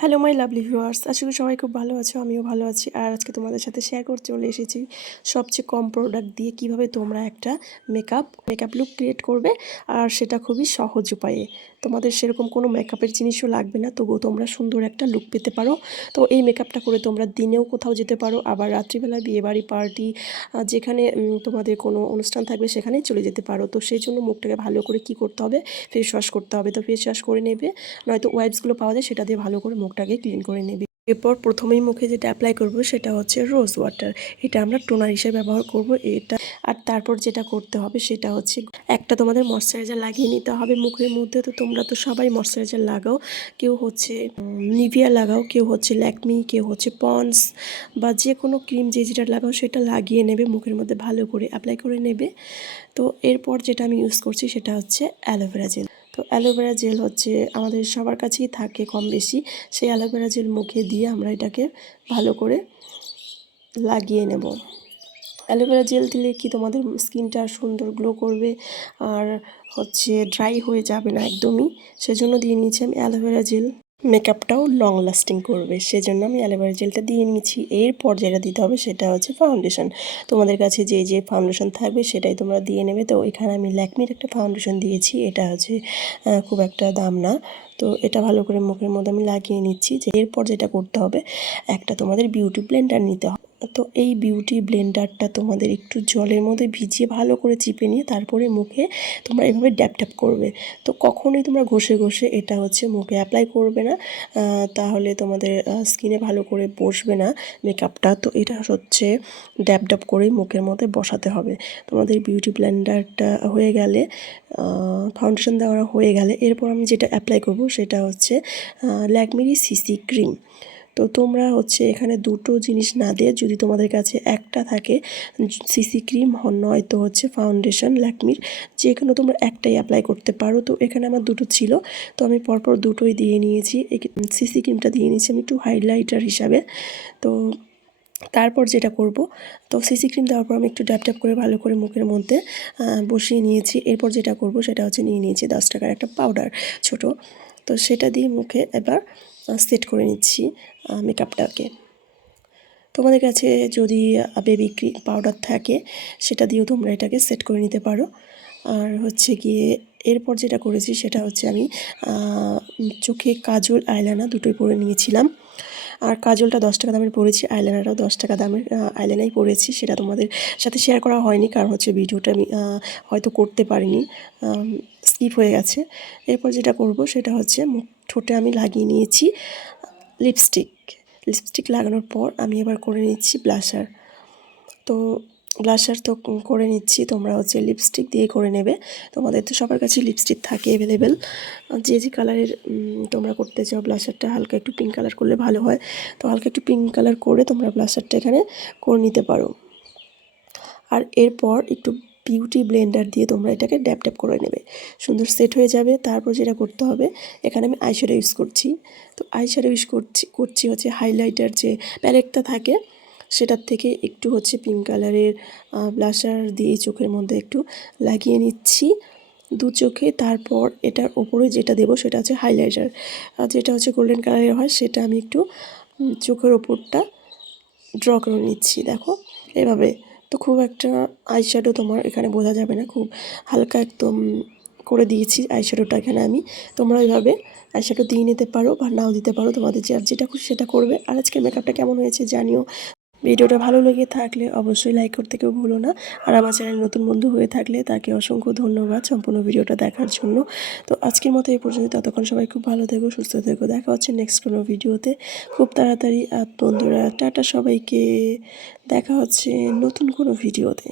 Hello my lovely viewers, আশা করি সবাই খুব ভালো আছো। আমিও ভালো আছি। আর আজকে তোমাদের সাথে শেয়ার করতে চলে এসেছি সবচেয়ে কম প্রোডাক্ট দিয়ে কিভাবে তোমরা একটা মেকআপ লুক ক্রিয়েট করবে, আর সেটা খুবই সহজ উপায়ে। তোমাদের সেরকম কোনো মেকআপের জিনিসও লাগবে না, তবুও তোমরা সুন্দর একটা লুক পেতে পারো। তো এই মেকআপটা করে তোমরা দিনেও কোথাও যেতে পারো, আবার রাত্রিবেলা বিয়েবাড়ি পার্টি যেখানে তোমাদের কোনো অনুষ্ঠান থাকবে সেখানেই চলে যেতে পারো। তো সেই জন্য মুখটাকে ভালো করে কি করতে হবে, ফেস ওয়াশ করতে হবে। তো ফেস ওয়াশ করে নেবে, নয়তো ওয়াইপসগুলো পাওয়া যায়, সেটা দিয়ে ভালো করে মুখটাকে ক্লিন করে নেবে। এরপর প্রথমেই মুখে যেটা অ্যাপ্লাই করব সেটা হচ্ছে রোজ ওয়াটার। এটা আমরা টোনার হিসেবে ব্যবহার করব এটা। আর তারপর যেটা করতে হবে সেটা হচ্ছে একটা তোমাদের ময়শ্চারাইজার লাগিয়ে নিতে হবে মুখের মধ্যে। তো তোমরা তো সবাই ময়শ্চারাইজার লাগাও, কেউ হচ্ছে নিভিয়া লাগাও, কেউ হচ্ছে ল্যাকমি, কেউ হচ্ছে পন্ডস, বা যে কোনো ক্রিম যে যেটা লাগাও সেটা লাগিয়ে নেবে, মুখের মধ্যে ভালো করে অ্যাপ্লাই করে নেবে। তো এরপর যেটা আমি ইউজ করছি সেটা হচ্ছে অ্যালোভেরা জেল। তো অ্যালোভেরা জেল হচ্ছে আমাদের সবার কাছেই থাকে কম বেশি। সেই অ্যালোভেরা জেল মুখে দিয়ে আমরা এটাকে ভালো করে লাগিয়ে নেব। অ্যালোভেরা জেল দিলে কি তোমাদের স্কিনটা সুন্দর গ্লো করবে, আর হচ্ছে ড্রাই হয়ে যাবে না একদমই। সেজন্য দিয়ে নিয়েছি আমি অ্যালোভেরা জেল। মেকআপটাও লং লাস্টিং করবে, সেজন্য আমি অ্যালোভেরা জেলটা দিয়ে নিয়েছি। এরপর যেটা দিতে হবে সেটা হচ্ছে ফাউন্ডেশন। তোমাদের কাছে যে যে ফাউন্ডেশন থাকবে সেটাই তোমরা দিয়ে নেবে। তো এখানে আমি ল্যাকমির একটা ফাউন্ডেশন দিয়েছি, এটা হচ্ছে খুব একটা দাম না। তো এটা ভালো করে মুখের মধ্যে আমি লাগিয়ে নিচ্ছি। যে এরপর যেটা করতে হবে, একটা তোমাদের বিউটি ব্লেন্ডার নিতে হবে। তো এই বিউটি ব্লেন্ডারটা তোমাদের একটু জলের মধ্যে ভিজিয়ে ভালো করে চিপে নিয়ে তারপরে মুখে তোমরা এভাবে ড্যাপ ড্যাপ করবে। তো কখনোই তোমরা ঘষে ঘষে এটা হচ্ছে মুখে অ্যাপ্লাই করবে না, তাহলে তোমাদের স্কিনে ভালো করে বসবে না মেকআপটা। তো এটা হচ্ছে ড্যাপ ড্যাপ করেই মুখের মধ্যে বসাতে হবে। তোমাদের বিউটি ব্লেন্ডারটা হয়ে গেলে, ফাউন্ডেশন দেওয়া হয়ে গেলে, এরপর আমি যেটা অ্যাপ্লাই করব সেটা হচ্ছে ল্যাকমিরই সিসি ক্রিম। তো তোমরা হচ্ছে এখানে দুটো জিনিস না দিয়ে যদি তোমাদের কাছে একটা থাকে, সিসি ক্রিম নয়তো হচ্ছে ফাউন্ডেশন ল্যাকমির, যে কোনো তোমরা একটাই অ্যাপ্লাই করতে পারো। তো এখানে আমার দুটো ছিল, তো আমি পরপর দুটোই দিয়ে নিয়েছি। সিসি ক্রিমটা দিয়ে নিয়েছি আমি একটু হাইলাইটার হিসাবে। তো তারপর যেটা করব, তো সিসি ক্রিম দেওয়ার পর আমি একটু ড্যাপ ড্যাপ করে ভালো করে মুখের মধ্যে বসিয়ে নিয়েছি। এরপর যেটা করব সেটা হচ্ছে নিয়ে নিয়েছি 10 টাকার একটা পাউডার ছোট। তো সেটা দিয়ে মুখে এবার সেট করে নিচ্ছি মেকআপটাকে। তোমাদের কাছে যদি বেবি ক্রিম পাউডার থাকে সেটা দিয়েও তোমরা এটাকে সেট করে নিতে পারো। আর হচ্ছে গিয়ে এরপর যেটা করেছি সেটা হচ্ছে আমি চোখে কাজল আইলাইনার দুটোই পরে নিয়েছিলাম। আর কাজলটা 10 টাকা দামের পরেছি, আইলাইনারটাও 10 টাকা দামের আইলাইনারই পরেছি। সেটা তোমাদের সাথে শেয়ার করা হয়নি, কারণ হচ্ছে ভিডিওটা আমি হয়তো করতে পারিনি, স্কিপ হয়ে গেছে। এরপর যেটা করব সেটা হচ্ছে ঠোঁটে আমি লাগিয়ে নিয়েছি লিপস্টিক লাগানোর পর আমি এবার করে নিচ্ছি ব্লাশার। তো ব্লাশার তো করে নিচ্ছি, তোমরা হচ্ছে লিপস্টিক দিয়ে করে নেবে। তোমাদের তো সবার কাছে লিপস্টিক থাকে অ্যাভেলেবেল, যে যে কালারের তোমরা করতে চাও। ব্লাশারটা হালকা একটু পিঙ্ক কালার করলে ভালো হয়। তো হালকা একটু পিঙ্ক কালার করে তোমরা ব্লাশারটা এখানে করে নিতে পারো। আর এরপর একটু বিউটি ব্লেন্ডার দিয়ে তোমরা এটাকে ড্যাপ ড্যাপ করে নেবে, সুন্দর সেট হয়ে যাবে। তারপর যেটা করতে হবে, এখানে আমি আইশ্যাডো ইউজ করছি। তো আইশ্যাডো ইউজ করছি হচ্ছে হাইলাইটার যে প্যালেটটা থাকে সেটার থেকে একটু হচ্ছে পিঙ্ক কালারের ব্লাশার দিয়ে চোখের মধ্যে একটু লাগিয়ে নিচ্ছি দু চোখে। তারপর এটার ওপরে যেটা দেবো সেটা হচ্ছে হাইলাইটার, যেটা হচ্ছে গোল্ডেন কালারের হয়, সেটা আমি একটু চোখের ওপরটা ড্র করে নিচ্ছি। দেখো এভাবে। তো খুব একটা আইশ্যাডো তোমার এখানে বোঝা যাবে না, খুব হালকা একদম করে দিয়েছি আইশ্যাডোটা এখানে আমি। তোমরা ওইভাবে আইশ্যাডো দিয়ে নিতে পারো বা নাও দিতে পারো, তোমাদের যার যেটা খুশি সেটা করবে। আর আজকের মেকআপটা কেমন হয়েছে জানিও। ভিডিওটা ভালো লেগে থাকলে অবশ্যই লাইক করতে কেউ ভুলো না। আর আমার চ্যানেল নতুন বন্ধু হয়ে থাকলে তাকে অসংখ্য ধন্যবাদ সম্পূর্ণ ভিডিওটা দেখার জন্য। তো আজকের মতো এই পর্যন্ত, ততক্ষণ সবাই খুব ভালো থেকো, সুস্থ থেকো। দেখা হচ্ছে নেক্সট কোনো ভিডিওতে খুব তাড়াতাড়ি। আর বন্ধুরা টাটা সবাইকে, দেখা হচ্ছে নতুন কোনো ভিডিওতে।